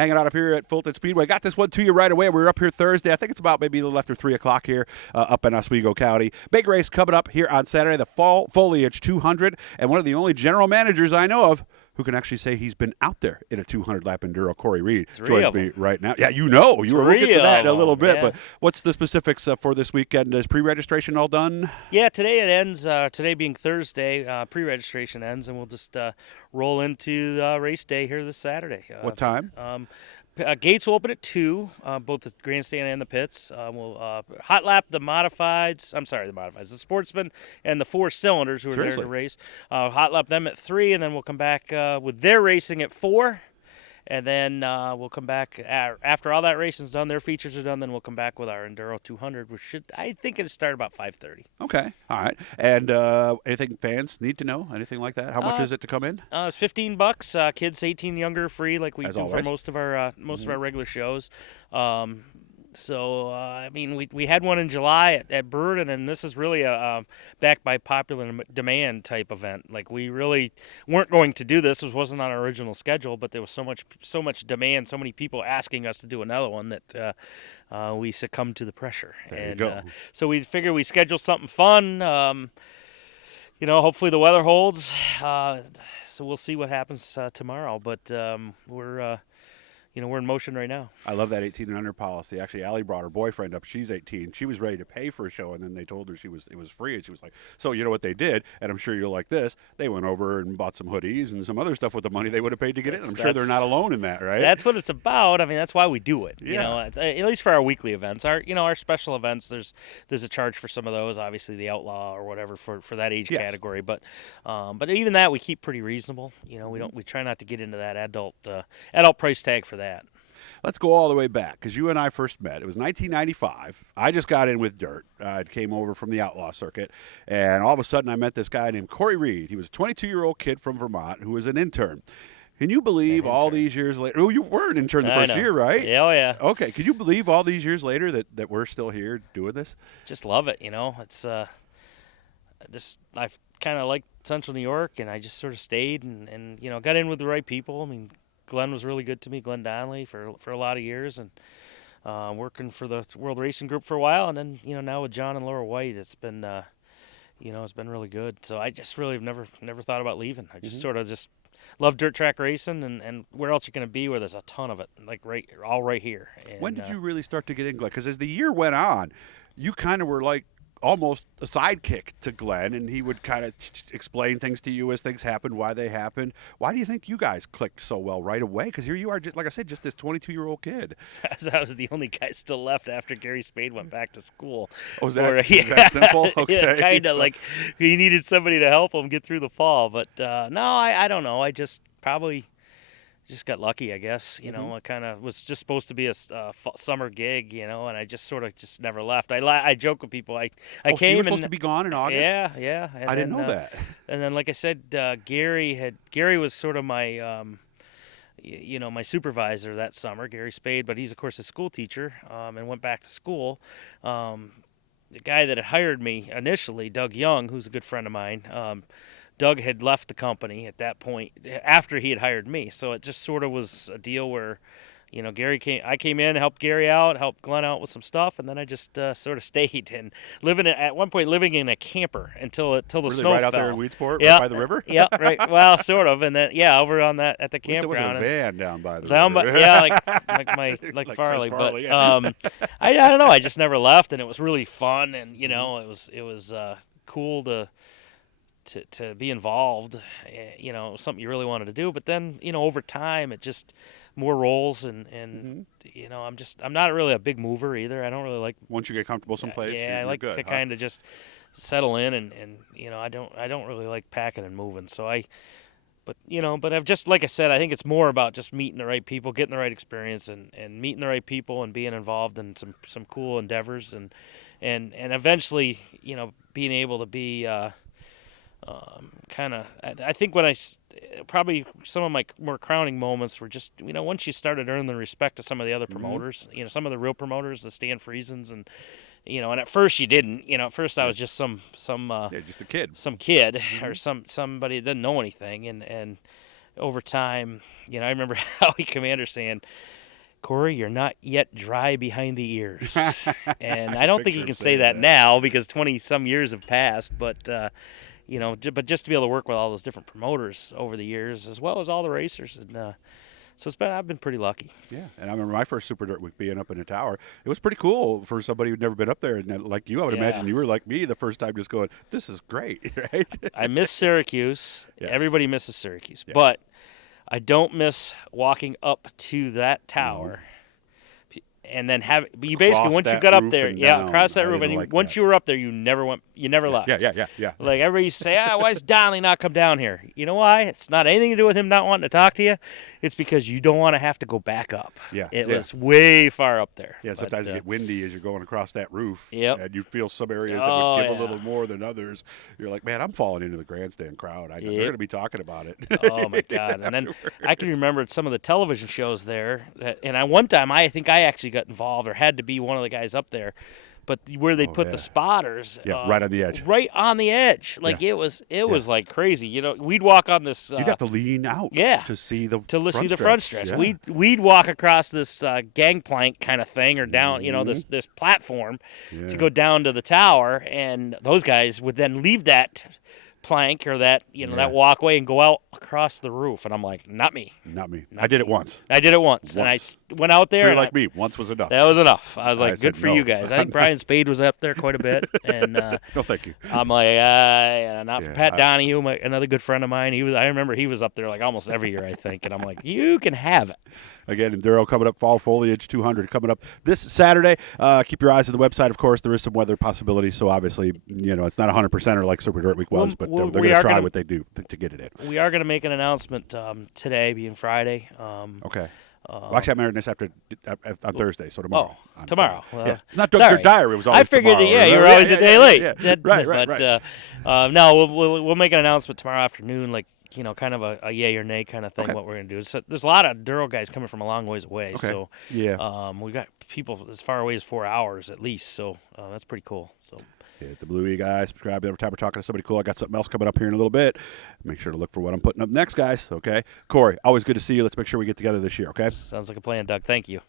hanging out up here at Fulton Speedway. Got this one to you right away. We were up here Thursday. I think it's about maybe a little after 3 o'clock here up in Oswego County. Big race coming up here on Saturday, the Fall Foliage 200, and one of the only general managers I know of who can actually say he's been out there in a 200-lap enduro. Cory Reed joins me right now. Yeah, you know. We'll get to that in a little bit. Yeah. But what's the specifics for this weekend? Is pre-registration all done? Yeah, today it ends. Today being Thursday, pre-registration ends, and we'll just roll into race day here this Saturday. What time? Gates will open at 2, both the grandstand and the pits. We'll hot lap the modifieds. I'm sorry, the modifieds. The sportsmen and the 4 cylinders who are there to race. Hot lap them at 3, and then we'll come back with their racing at 4. And then we'll come back after all that racing's done, their features are done, then we'll come back with our Enduro 200, which I think it'll start about 5:30. Okay. All right. And anything fans need to know? Anything like that? How much is it to come in? It's $15. Kids 18 younger free, like we do for most of our regular shows. So, I mean, we had one in July at Burden, and this is really a backed by popular demand type event. Like, we really weren't going to do this. This wasn't on our original schedule, but there was so much demand, so many people asking us to do another one that we succumbed to the pressure. There you go. So we figured we schedule something fun. Hopefully the weather holds. So we'll see what happens tomorrow. But we're in motion right now. I love that 18 and under policy. Actually, Allie brought her boyfriend up. She's 18. She was ready to pay for a show, and then they told her it was free, and she was like, so you know what they did, and I'm sure you'll like this. They went over and bought some hoodies and some other stuff with the money they would have paid to get in. I'm sure they're not alone in that, right? That's what it's about. I mean, that's why we do it. Yeah. At least for our weekly events. Our special events, there's a charge for some of those, obviously the Outlaw or whatever for that age category. But even that we keep pretty reasonable. We try not to get into that adult price tag for that. Let's go all the way back, because you and I first met. It was 1995. I just got in with dirt. I came over from the outlaw circuit, and all of a sudden I met this guy named Cory Reed. He was a 22-year-old kid from Vermont who was an intern. Can you believe all these years later? Oh, you were an intern the first year, right? Yeah, oh yeah. Okay. Can you believe all these years later that we're still here doing this? Just love it, It's I kind of liked Central New York, and I just sort of stayed and got in with the right people. I mean, Glenn was really good to me, Glenn Donnelly, for a lot of years, and working for the World Racing Group for a while, and then now with John and Laura White, it's been it's been really good. So I just really have never thought about leaving. I just sort of just love dirt track racing, and where else you're going to be where there's a ton of it, like right here. And, when did you really start to get in, Glenn? Because as the year went on, you kind of were like almost a sidekick to Glenn, and he would kind of explain things to you as things happened, why they happened. Why do you think you guys clicked so well right away? Because here you are, just like I said, just this 22-year-old kid. I was the only guy still left after Gary Spade went back to school. Oh, is that simple? Okay. Yeah, kind of like he needed somebody to help him get through the fall. But no, I don't know. I just probably just got lucky, I guess. I kind of was just supposed to be a summer gig, and I just sort of just never left. I joke with people. I came. So you were supposed to be gone in August? Yeah. And I didn't know that. And then, like I said, Gary was sort of my my supervisor that summer, Gary Spade. But he's of course a school teacher, and went back to school. The guy that had hired me initially, Doug Young, who's a good friend of mine. Doug had left the company at that point after he had hired me. So it just sort of was a deal where, I came in, helped Gary out, helped Glenn out with some stuff, and then I just sort of stayed and at one point living in a camper until the really snow right fell. out there in Weedsport, right by the river? Yeah, right. Well, sort of, and then over on that at the campground. There was a van down by the river. Like Farley. But I don't know. I just never left, and it was really fun, and it was cool to be involved, something you really wanted to do. But then, over time, it just more roles and I'm not really a big mover either. I don't really like. Once you get comfortable someplace, I like to kind of just settle in and I don't really like packing and moving. So but I've just, like I said, I think it's more about just meeting the right people, getting the right experience, and meeting the right people and being involved in some cool endeavors and eventually being able to be. I think when probably some of my more crowning moments were just, once you started earning the respect of some of the other promoters, some of the real promoters, the Stan Friesens, and at first you didn't, at first I was just just a kid, some kid or somebody that didn't know anything. And over time, I remember Howie Commander saying, Cory, you're not yet dry behind the ears. And I don't think he can say that now because 20-some years have passed. But, but just to be able to work with all those different promoters over the years, as well as all the racers. And so I've been pretty lucky. Yeah, and I remember my first Super Dirt Week being up in the tower. It was pretty cool for somebody who'd never been up there. And like you, I would imagine you were like me the first time just going, this is great, right? I miss Syracuse. Yes. Everybody misses Syracuse. Yes. But I don't miss walking up to that tower. And then you basically, once you got up there, across that roof, and once you were up there, you never left. Yeah. Like everybody used to say, why does Donnelly not come down here? You know why? It's not anything to do with him not wanting to talk to you. It's because you don't want to have to go back up. It was way far up there. Yeah, sometimes it get windy as you're going across that roof. Yep. And you feel some areas that would give a little more than others. You're like, man, I'm falling into the grandstand crowd. They're going to be talking about it. Oh, my God. And then I can remember some of the television shows there. One time, I think I actually got involved or had to be one of the guys up there. But where they put the spotters, right on the edge, like it was like crazy. We'd walk on this. You'd have to lean out, to see the front stretch. Yeah. We'd walk across this gangplank kind of thing, or down, this platform to go down to the tower, and those guys would then leave that plank or that that walkway and go out across the roof, and I'm like, not me. I did it once, and I went out there. So you're like me, once was enough. That was enough. I was like, good for you guys. I think Brian Spade was up there quite a bit, and no, thank you. I'm like, not for Pat Donahue, another good friend of mine. I remember he was up there like almost every year, I think, and I'm like, you can have it. Again, Enduro coming up, Fall Foliage 200 coming up this Saturday. Keep your eyes on the website, of course. There is some weather possibilities, so obviously, it's not 100% like Super Dirt Week was, but they're going to try what they do to get it in. We are going to make an announcement today, being Friday. Okay. Well, actually, I'm airing this on Thursday, so tomorrow. Oh, tomorrow. Not Dirt Diary. It was always figured tomorrow. You're always a day late. Yeah. Right. No, we'll make an announcement tomorrow afternoon, like, kind of a yay or nay kind of thing, what we're going to do. So there's a lot of Duro guys coming from a long ways away. Okay. So we got people as far away as 4 hours at least. So that's pretty cool. So hit the Blue E guys. Subscribe every time we're talking to somebody cool. I got something else coming up here in a little bit. Make sure to look for what I'm putting up next, guys. Okay. Cory, always good to see you. Let's make sure we get together this year, okay? Sounds like a plan, Doug. Thank you.